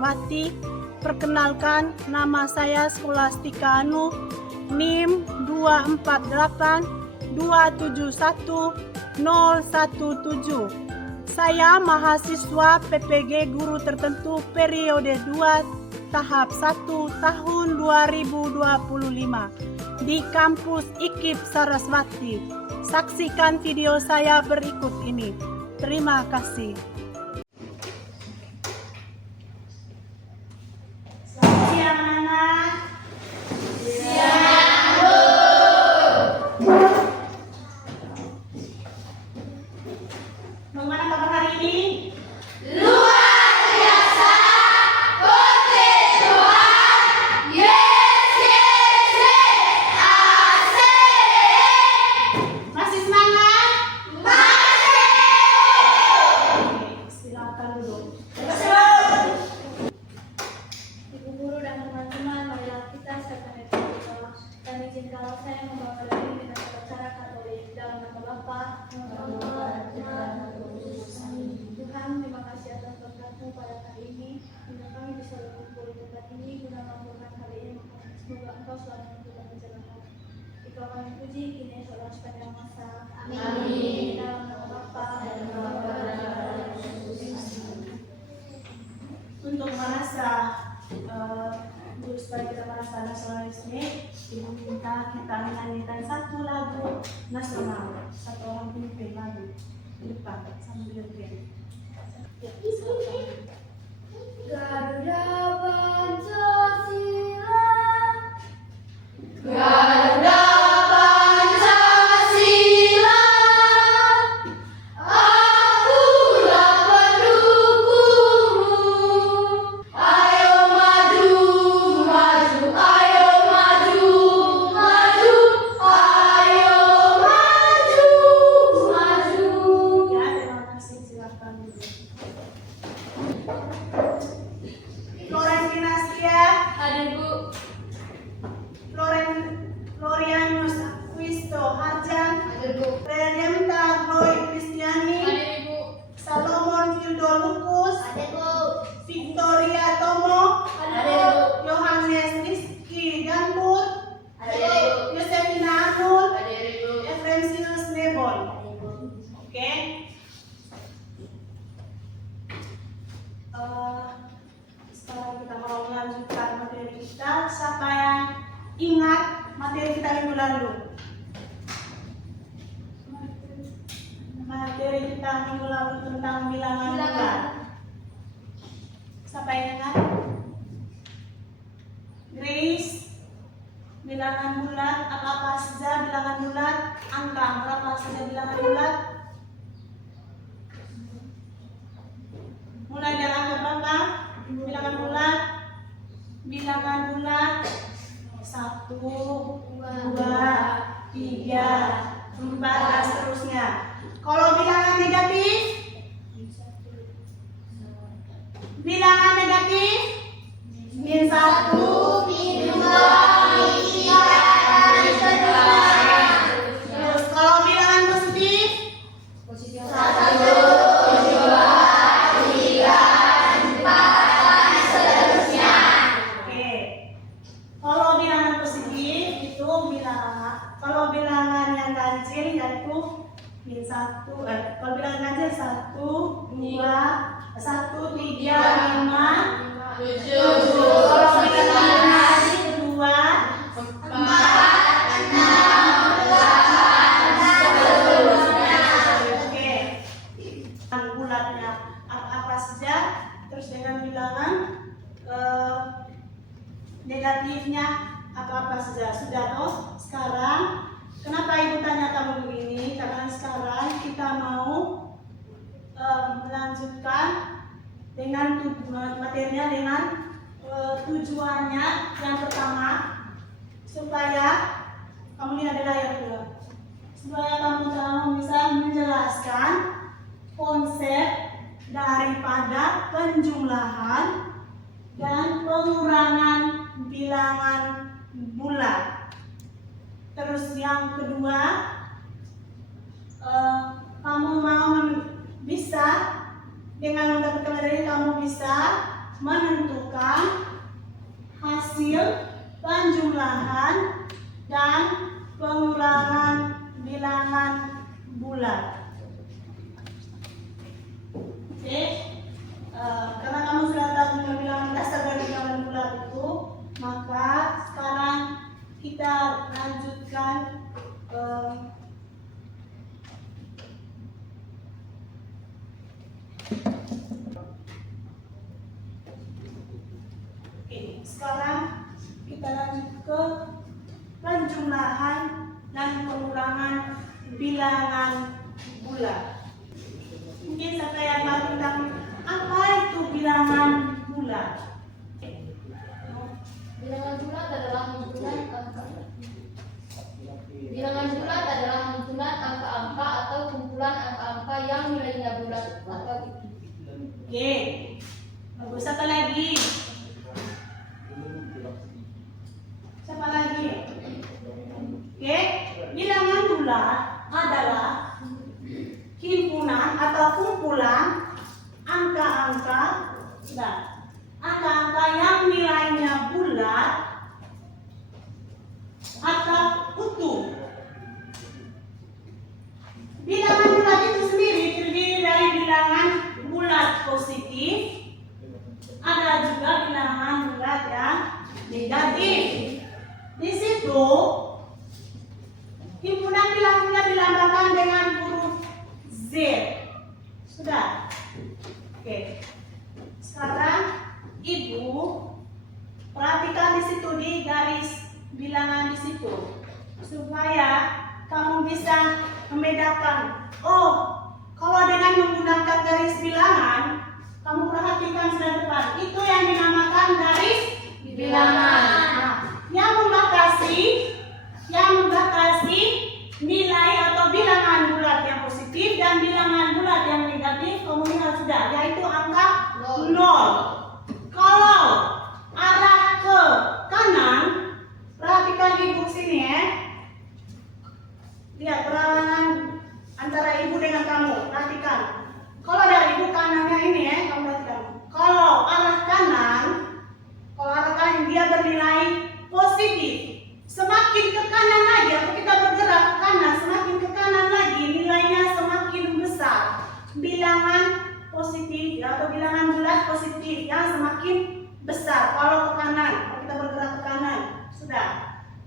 Saraswati. Perkenalkan, nama saya Scholastika Anu, NIM 24882710117. Saya mahasiswa PPG Guru Tertentu periode 2 tahap 1 tahun 2025 di kampus IKIP Saraswati. Saksikan video saya berikut ini. Terima kasih. Selamat siang anak. Siang, Bu. Bagaimana kabar hari ini? Luar biasa, puji Tuhan, yes, yes, yes, asik. Masih semangat? Masih. Oke, silakan duduk. Ibu guru dan teman-teman, marilah kita serta berdoa. Dan izinkanlah saya membawa diri dengan cara Katolik dalam nama Bapa, Tuhan, terima kasih atas berkat-Mu pada hari ini. Bila kami bisa berkumpul di tempat ini guna melakukan hal ini, semoga Engkau selalu menentukan perjalanan. Engkau kami puji kini selalu sepanjang masa. Amin. Dalam nama Bapa dan Untuk merasa supaya kita merasa nasionalisme, ibu minta kita menyanyikan satu lagu nasional, satu orang pemimpin lagu di depan sambil berdiri. Garuda Pancasila. Garuda Pancasila, akulah pendukungmu. Ayo maju, maju, ayo maju, maju, ayo maju, maju. Ya, terima kasih, silakan dulu. Florentinastia, Hadir, Bu. Florianus Wisto Harjan, Hadir, Bu. Redemta Gloy Kristiani, Hadir, Ibu. Salomon Fildo Lukus, Hadir, Bu. Victoria Tomo, Hadir, Bu. Yohanes Rizky Ganpur, Hadir, Ibu. Yosefina Anul, Hadir, Ibu. Efremsius Nebon. Oke. Sekarang kita mau melanjutkan materi kita. Siapa yang ingat materi kita minggu lalu? Materi kita minggu lalu tentang bilangan bulat. Siapa yang ingat? Grace, bilangan bulat, apa saja bilangan bulat, angka berapa saja bilangan bulat? Mulai dari angka berapa? Bilangan bulat. Bilangan bulat 1, 2, 3, 4 dan seterusnya. Kalau bilangan negatif? Bilangan negatif? Min 1, Min 2, Min 3, dan seterusnya. terus kalau bilangan positif? 1, 2, 3, 4, dan seterusnya. Oke. Kalau bilangan positif itu kalau bilangan yang ganjil yaitu min 1, kalau bilangan ganjil 1, 2, 1, 3, 5, 7, kalau bilangan ganjil 2, 4, 6, 8, dan seterusnya. oke. Bulatnya apa saja, terus dengan bilangan negatifnya apa saja. Sudah toh? Sekarang kenapa ibu tanya kamu begini? Karena sekarang kita mau melanjutkan dengan materinya dengan tujuannya yang pertama supaya kamu lihat di layar dulu, supaya kamu bisa menjelaskan konsep daripada penjumlahan dan pengurangan bilangan bulat. Terus yang kedua, kamu mau bisa dengan mendapatkan materi, kamu bisa menentukan hasil penjumlahan dan pengurangan bilangan bulat. Oke, karena kamu sudah tahu bilangan dasar dari bilangan bulat itu, maka sekarang kita lanjutkan sekarang kita lanjut ke penjumlahan dan pengurangan bilangan bulat. Mungkin saya tahu tentang apa itu bilangan bulat. Bilangan bulat adalah kumpulan angka-angka atau kumpulan angka-angka yang nilainya bulat atau Oke, bagus. Satu lagi. Siapa lagi? Oke, bilangan bulat adalah himpunan atau kumpulan angka-angka yang nilainya bulat atau utuh. Bilangan bulat itu sendiri terdiri dari bilangan bulat positif, ada juga bilangan bulat yang negatif. Di situ himpunan bilangan bulat dilambangkan dengan huruf Z. Sudah? Oke. Sekarang Ibu perhatikan di situ di garis bilangan di situ supaya kamu bisa membedakan. Oh, kalau dengan menggunakan garis bilangan, kamu perhatikan sudah depan. Itu yang dinamakan garis bilangan. Nah, yang membatasi nilai atau bilangan bulat yang positif dan bilangan bulat yang negatif, kamu lihat sudah, yaitu angka 0. Kalau arah ke kanan, perhatikan Ibu sini ya. Lihat peralangan antara Ibu dengan kamu, perhatikan. Kalau dari Ibu kanannya ini ya, kamu perhatikan. Kalau arah kanan dia bernilai positif. Semakin ke kanan lagi, atau kita bergerak ke kanan, semakin ke kanan lagi nilainya semakin besar. Bilangan positif atau bilangan bulat positif yang semakin besar kalau ke kanan, kalau kita bergerak ke kanan. Sudah.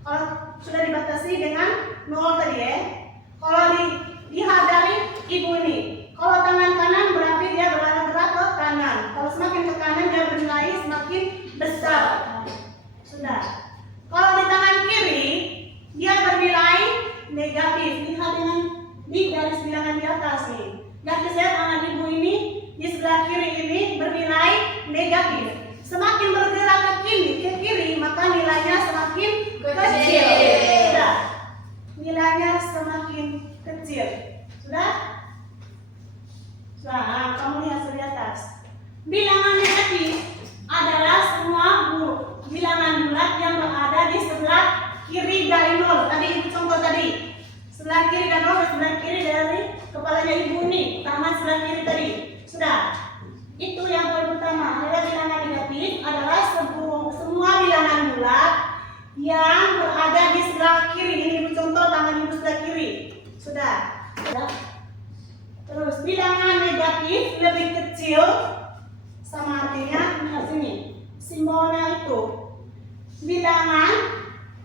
Kalau sudah dibatasi dengan 0 tadi ya. Kalau dilihat dari Ibu ini, kalau tangan kanan berarti dia bergerak ke kanan. Kalau semakin ke kanan dia bernilai semakin besar. Sudah. Kalau di tangan kiri dia bernilai negatif. Lihat dengan di garis bilangan di atas nih. Garis saya tangan Ibu ini di sebelah kiri ini bernilai negatif. Semakin bergerak ke kiri, maka nilainya semakin kecil. Sudah. Nilainya semakin kecil. Sudah? Nah, kamu lihat di atas. Bilangan negatif adalah semua bilangan bulat yang berada di sebelah kiri dari 0. Tadi Ibu contoh tadi. Sebelah kiri dan 0, sebelah kiri dari kepalanya Ibu nih. Tangan sebelah kiri tadi. Sudah. Itu yang poin pertama. Adalah bilangan negatif adalah semua bilangan bulat yang berada di sebelah kiri. Ini Ibu contoh tangan Ibu sebelah kiri. Sudah. Terus bilangan negatif lebih kecil sama artinya lihat sini. Simbolnya itu. Bilangan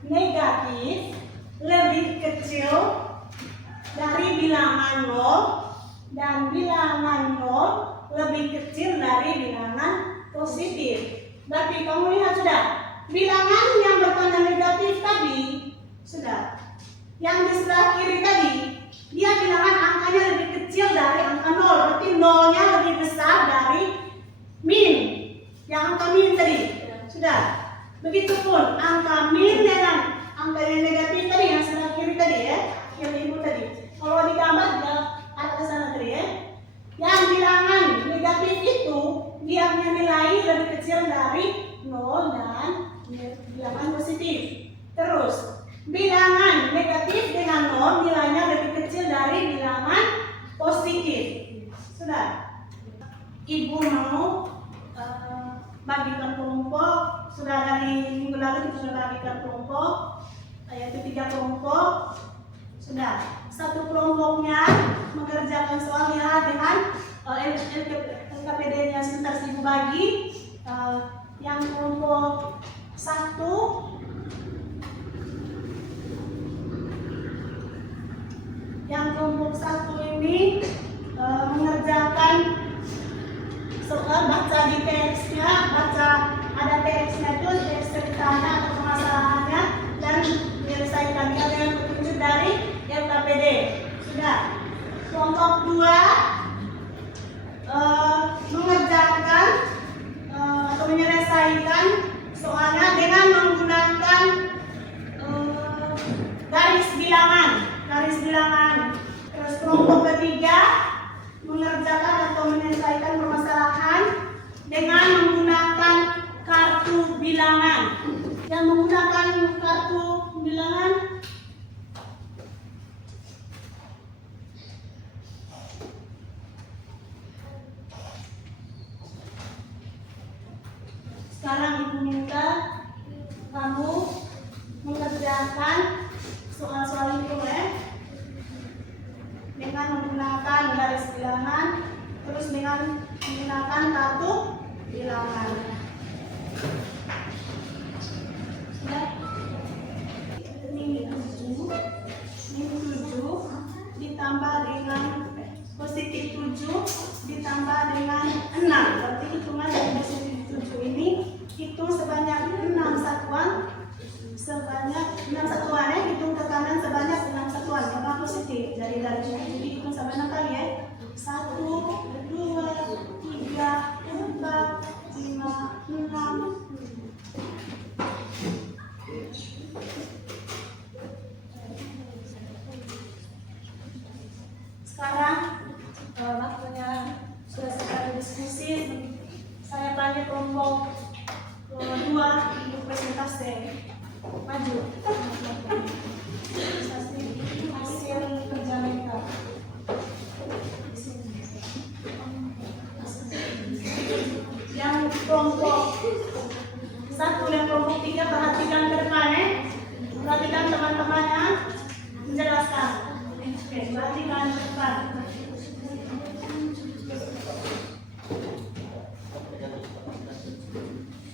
negatif lebih kecil dari bilangan 0 dan bilangan 0 lebih kecil dari bilangan positif. Berarti kamu lihat sudah, bilangan yang bertanda negatif tadi sudah. Yang di sebelah kiri tadi, dia bilangan angkanya lebih kecil dari angka 0. Berarti 0-nya lebih besar dari min. Yang angka min tadi. Sudah. Begitupun angka min dengan angka yang negatif tadi yang sebelah kiri tadi ya. Yang Ibu tadi. Kalau digambar dia atas sana tadi ya. Yang bilangan negatif itu dia punya nilai lebih kecil dari 0 dan bilangan positif. Terus bilangan negatif dengan 0 nilainya lebih kecil dari bilangan positif. Sudah. Ibu mau bagikan kelompok. Sudah dari minggu lalu kita sudah bagikan kelompok, yaitu 3 kelompok. Sudah, satu kelompoknya mengerjakan soalnya dengan LKPD-nya sebentar Ibu bagi. Yang kelompok 1 ini mengerjakan soal baca di teksnya, ada teksnya itu teks ceritanya atau permasalahannya dan menyelesaikan dengan petunjuk dari LKPD. Sudah. Kelompok 2 mengerjakan atau menyelesaikan soalnya dengan menggunakan garis bilangan. Terus kelompok ketiga mengerjakan atau menyelesaikan permasalahan dengan menggunakan kartu bilangan. Yang menggunakan kartu bilangan sekarang Ibu minta kamu mengerjakan soal-soal itu dengan menggunakan garis bilangan, terus dengan menggunakan kartu bilangan. Ini 7 ditambah dengan positif 7 ditambah dengan 6. Berarti hitungan dari positif 7 ini hitung sebanyak 6 satuan. Hitung ke kanan sebanyak 6 satuan karena positif. Jadi dari sini hitung sebanyak kali 1, 2, 3, 4, 5, 6. Sekarang waktunya sudah sekali diskusi. Saya tanya kelompok 2 untuk presentasi. Maju. Hasil kerja mereka. Yang kelompok 1 dan kelompok 3 perhatikan ke depan Perhatikan teman-temannya menjelaskan. Oke, perhatikan ke depan.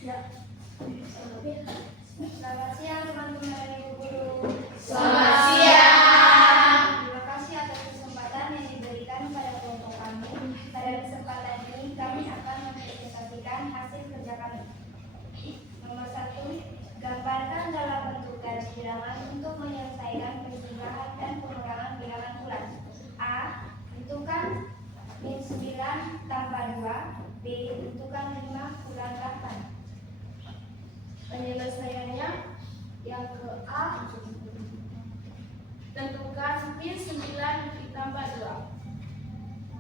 Ya. Selamat siang teman-teman dan Ibu Guru. Selamat siang. Terima kasih atas kesempatan yang diberikan pada kelompok kami. Pada kesempatan ini kami akan mempresentasikan hasil kerja kami. Nomor 1, gambarkan dalam bentuk garis bilangan untuk menyelesaikan penjumlahan dan pengurangan bilangan bulan. A. Tentukan min 9 tambah 2. B. Tentukan 5 bulan 8. Penyelesaiannya yang ke A, tentukan min 9 ditambah 2.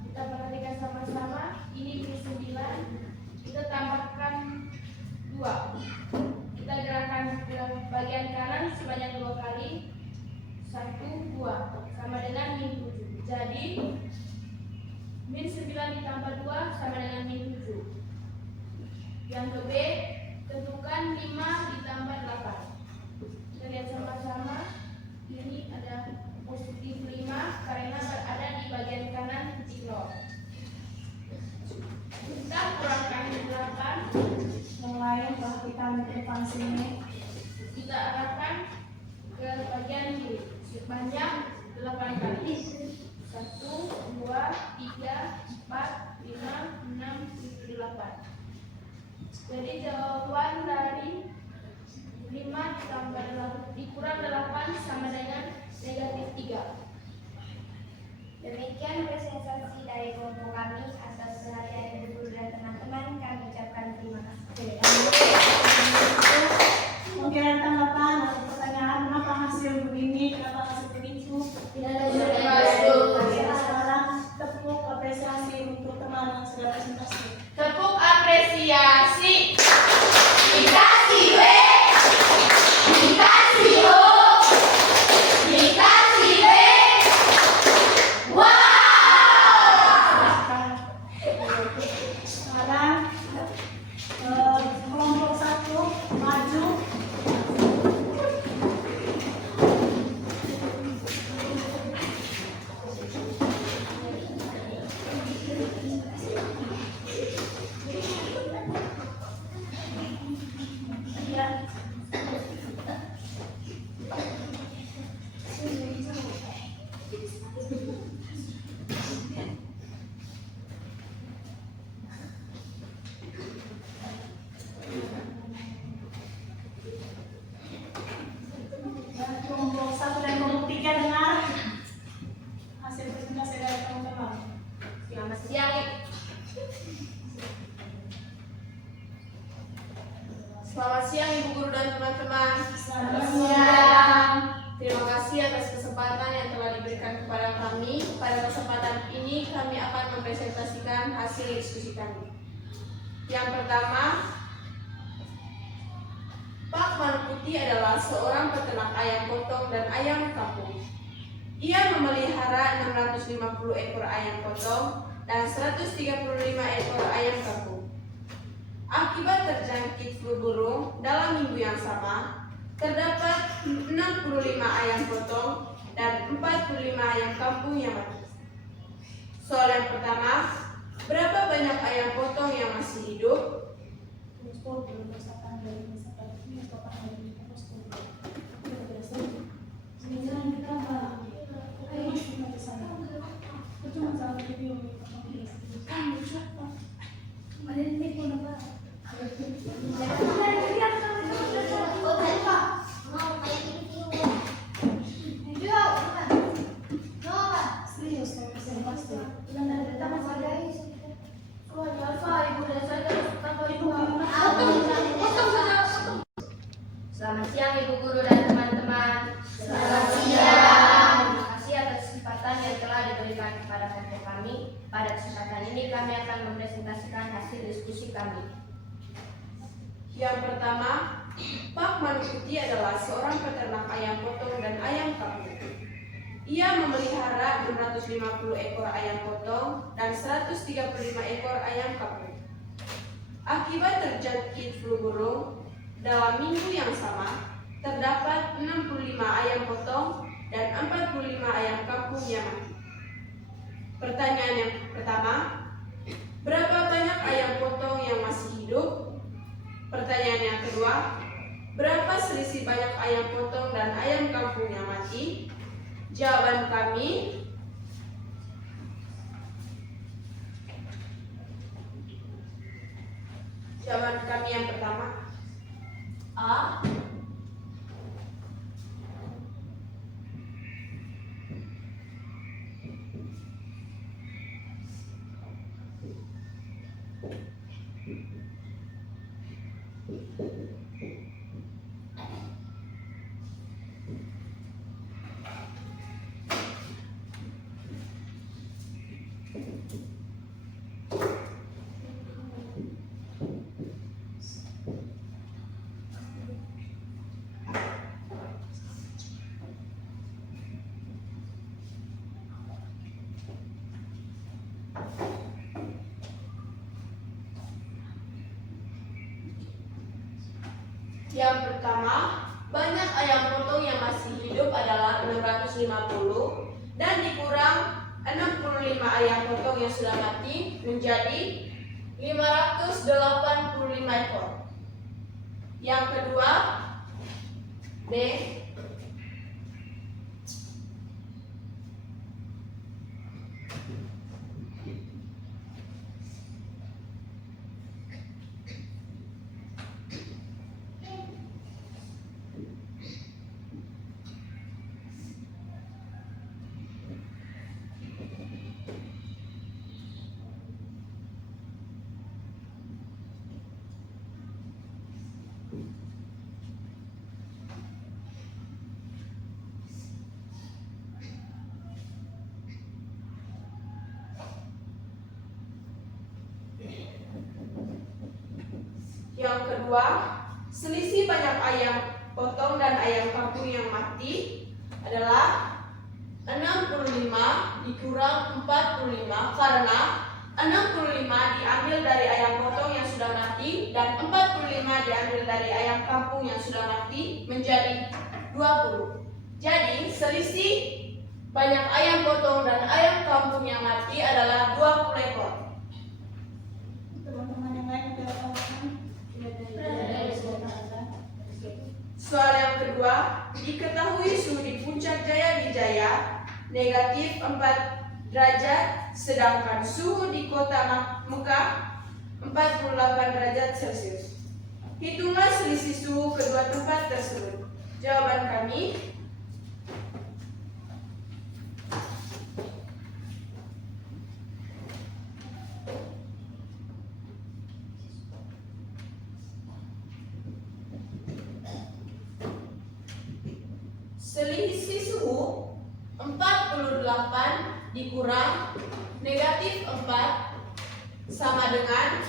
Kita perhatikan sama-sama, ini min 9, kita tambahkan 2. Kita gerakan ke bagian kanan sebanyak 2 kali. 1, 2 sama dengan min 7. Jadi min 9 ditambah 2 sama dengan min 7. Yang ke B, tentukan 5 ditambah 8. Kita lihat sama-sama, ini ada positif 5 karena berada di bagian kanan titik 0. Kita kurangkan 8. Yang lain perhatikan ke depan sini. Kita arahkan ke bagian kiri sebanyak 8 kali. 1, 2, 3, 4, 5, 6, 7, 8. Jadi jawaban dari 5 ditambah 8 dikurang 8 sama dengan negatif 3. Demikian presentasi dari kelompok kami. Atas perhatian Ibu Guru dan teman-teman kami ucapkan terima kasih. Mungkin ada tanggapan atau pertanyaan kenapa hasil begini, kenapa hasil begitu? Tidak ada jawaban. Sekarang tepuk apresiasi untuk teman yang sudah presentasi. Tepuk apresiasi. Dikasih W, dikasih O, dikasih W. Wow. Sekarang mempresentasikan hasil diskusi kami. Yang pertama, Pak Manukuti adalah seorang peternak ayam potong dan ayam kampung. Ia memelihara 650 ekor ayam potong dan 135 ekor ayam kampung. Akibat terjangkit flu burung dalam minggu yang sama, terdapat 65 ayam potong dan 45 ayam kampung yang mati. Soal yang pertama, berapa banyak ayam potong yang masih hidup? Selamat siang Ibu Guru dan teman-teman. Selamat siang. Terima kasih atas kesempatan yang telah diberikan kepada kelompok kami. Pada kesempatan ini kami akan mempresentasikan hasil diskusi kami. Yang pertama, Pak Manukuti adalah seorang peternak ayam potong dan ayam kampung. Ia memelihara 650 ekor ayam potong dan 135 ekor ayam kampung. Akibat terjangkit flu burung, dalam minggu yang sama, terdapat 65 ayam potong dan 45 ayam kampung yang mati. Pertanyaan yang pertama, berapa banyak ayam potong yang masih hidup? Pertanyaan yang kedua, berapa selisih banyak ayam potong dan ayam kampung yang mati? Jawaban kami yang pertama A. Yang pertama, banyak ayam potong yang masih hidup adalah 650 dan dikurang 65 ayam potong yang sudah mati menjadi 585 ekor. Yang kedua, B. Yang kedua, selisih banyak ayam potong dan ayam kampung yang mati adalah 65 dikurang 45 karena 65 diambil dari ayam potong yang sudah mati dan 45 diambil dari ayam kampung yang sudah mati menjadi 20. Jadi selisih banyak ayam potong dan ayam kampung yang mati adalah 20 ekor. Teman-teman yang lain sudah tahu kan? Soal yang kedua, diketahui suhu di Puncak Jaya Wijaya negatif 4 derajat, sedangkan suhu di kota Mekah 48 derajat Celcius. Hitunglah selisih suhu kedua tempat tersebut. Jawaban kami selisih suhu 48 dikurang negatif 4 sama dengan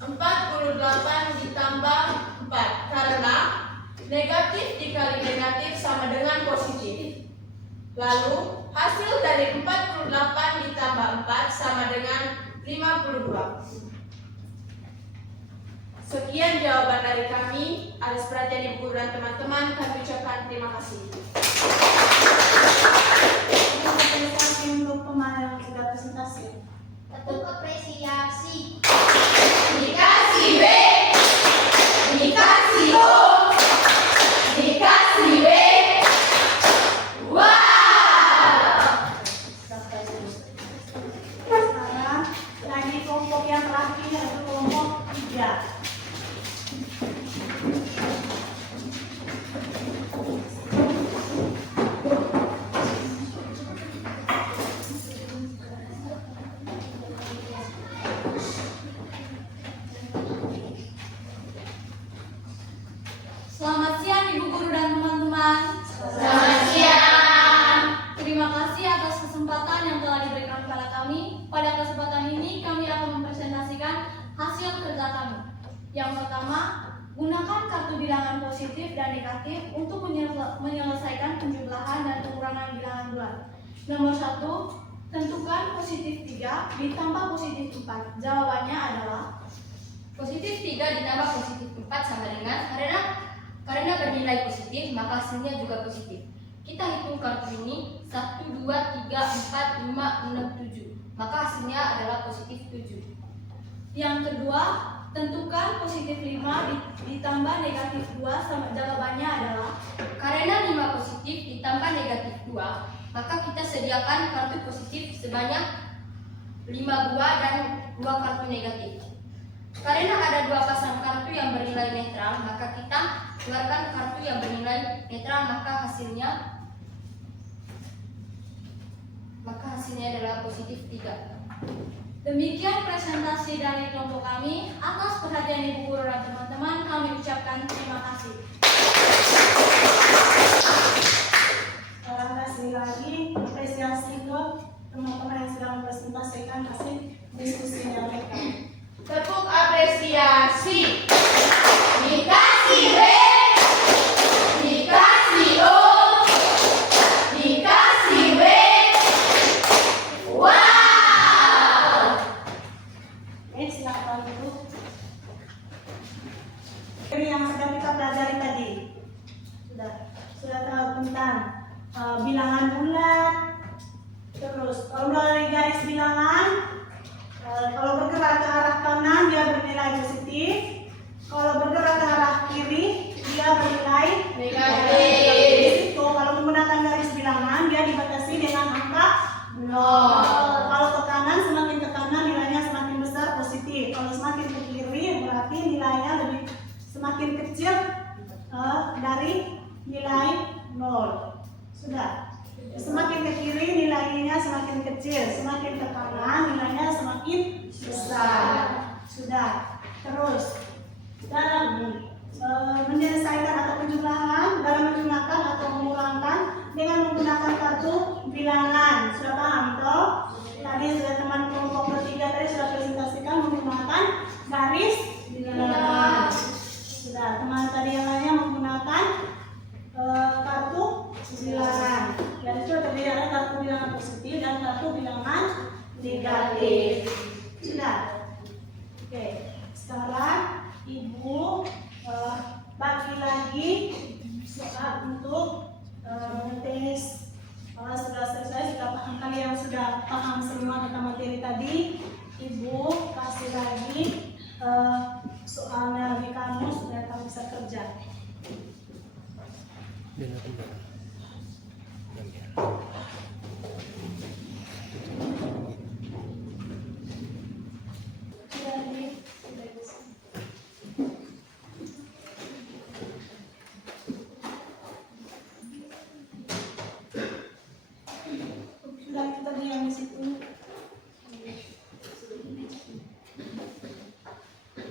48 ditambah 4, karena negatif dikali negatif sama dengan positif. Lalu hasil dari 48 ditambah 4 sama dengan 52. Sekian jawaban dari kami. Atas perhatian ibu dan teman-teman, kami ucapkan terima kasih. Terima kasih untuk pemahaman yang sudah presentasi. Bentuk apresiasi. Dikasih B, dikasih O, dikasih B. Sekarang lagi kelompok yang terakhir yaitu kelompok 3. Selamat siang Ibu Guru dan teman-teman. Selamat siang. Terima kasih atas kesempatan yang telah diberikan kepada kami. Pada kesempatan ini kami akan mempresentasikan hasil kerja kami. Yang pertama, gunakan kartu bilangan positif dan negatif untuk menyelesaikan penjumlahan dan pengurangan bilangan bulan. Nomor 1, tentukan positif 3 ditambah positif 4. Jawabannya adalah Positif 3 ditambah positif 4 sama dengan karena bernilai positif maka hasilnya juga positif. Kita hitung kartu ini 1, 2, 3, 4, 5, 6, 7. Maka hasilnya adalah positif 7. Yang kedua, tentukan positif 5 ditambah negatif 2 sama jawabannya adalah Karena 5 positif ditambah negatif 2, maka kita sediakan kartu positif sebanyak 5 buah dan 2 kartu negatif. Karena ada 2 pasang kartu yang bernilai netral, maka kita keluarkan kartu yang bernilai netral, maka hasilnya adalah positif 3. demikian presentasi dari kelompok kami. Atas perhatian Ibu Guru dan teman-teman, kami ucapkan terima kasih. Sekarang kasih lagi apresiasi ke teman-teman yang sedang mempresentasikan hasil diskusinya mereka. Tepuk apresiasi. Dikasih B, dikasih O, dikasih B. Wow. Oke, silakan dulu. Ini yang sedang kita pelajari tadi. Sudah tahu tentang bilangan bulat. Terus kalau dari garis bilangan, kalau bergerak ke arah kanan dia bernilai positif. Kalau bergerak ke arah kiri dia bernilai negatif. Kalau menggunakan garis bilangan dia dibatasi dengan angka 0. Kalau ke kanan, semakin ke kanan nilainya semakin besar positif. Kalau semakin ke kiri berarti nilainya semakin kecil dari nilai 0. Sudah. Semakin ke kiri nilainya semakin kecil, semakin ke kanan nilainya semakin besar. Sudah. Terus dalam menyelesaikan atau penjumlahan, dalam menjumlahkan atau mengurangkan dengan menggunakan kartu bilangan. Sudah paham toh? Tadi sudah teman kelompok ketiga tadi sudah presentasikan menggunakan garis bilangan. Sudah, teman tadi yang lainnya menggunakan kartu bilangan. Dan itu terdiri dari kartu bilangan positif dan kartu bilangan negatif. Sudah. Oke, sekarang Ibu bagi lagi soal untuk tes. Kalau sudah selesai, sudah paham, kalian sudah paham semua tentang materi tadi, Ibu kasih lagi soalnya di kamu supaya kamu bisa kerja. Sudah kita diam di situ.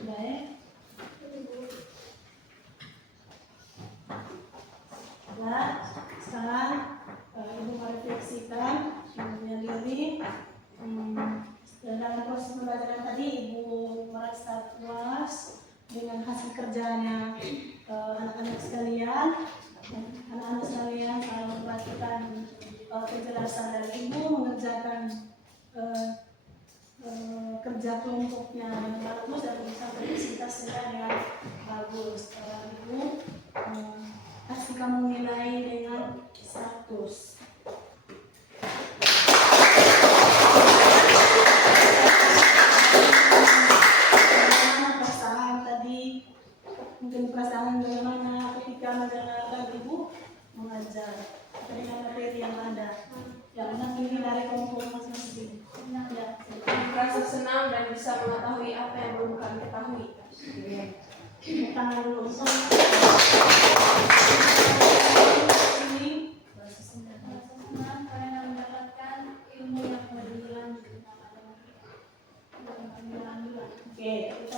Baik. Nah, sekarang Ibu merefleksikan diri Dan dalam proses pembelajaran tadi Ibu merasa puas dengan hasil kerjanya anak-anak sekalian. Anak-anak sekalian selalu memperhatikan penjelasan dari Ibu, mengerjakan kerja kelompoknya dengan bagus dan bisa presentasinya dengan bagus. Ibu kasih kamu nilai dengan 100. Mungkin perasaan bagaimana ketika mendengarkan Ibu mengajar dengan materi yang ada. Yang nanti dari kelompok masing-masing. Ya, Merasa senang dan bisa mengetahui apa yang belum kami ketahui. tangan dulu. Ini Merasa senang karena mendapatkan ilmu yang berlanjut. oke, kita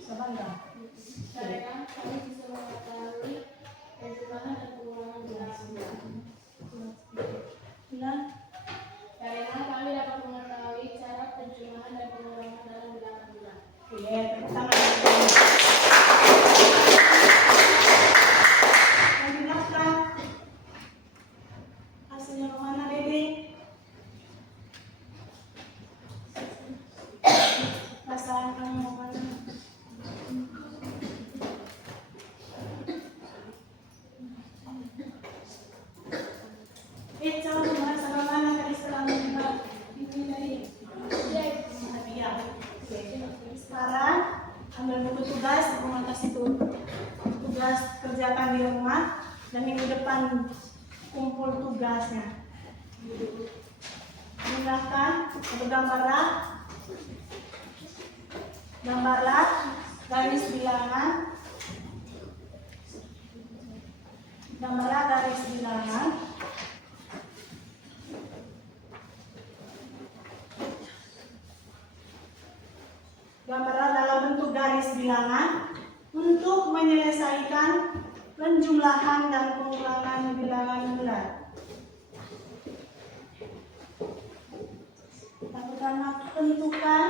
sabar ya. Karena kami bisa mengetahui terjemahan dan pengulangan bilangan. Bilang Karena kami dapat mengetahui cara terjemahan dan pengulangan dalam bilangan bulan. oke, tepuk tangan. Yang di belakang hasilnya kemana Dede? Perasaan kamu mau mana? Coba merasa bagaimana tadi setelah menerima ini tadi? Iya. Oke. Sekarang ambil buku tugas, aku kasih tugas kerjakan di rumah dan minggu depan kumpul tugasnya. Menggunakan untuk gambarlah garis bilangan, gambarlah dalam bentuk garis bilangan untuk menyelesaikan penjumlahan dan pengurangan bilangan bulan. Yang pertama, tentukan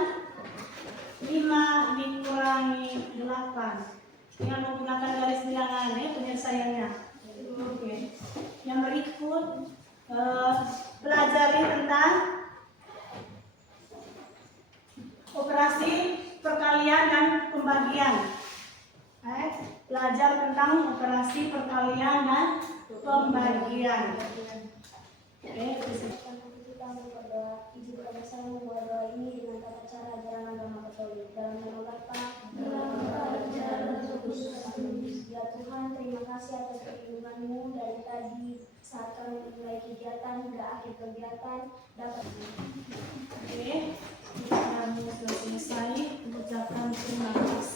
5 dikurangi 8 dengan menggunakan garis bilangan ya penyelesaiannya. Oke. Yang berikut pelajari tentang operasi perkalian dan pembagian. Belajar tentang operasi perkalian dan pembagian. Oke. Kita berdoa, izinkan bersama membuat doa ini dengan tata cara ajaran agama Katolik. Dalam nama Bapa, ya Tuhan, terima kasih atas perlindungan-Mu dari tadi saat kami mulai kegiatan hingga akhir kegiatan dapat. Oke, kita sudah selesai mengucapkan terima kasih.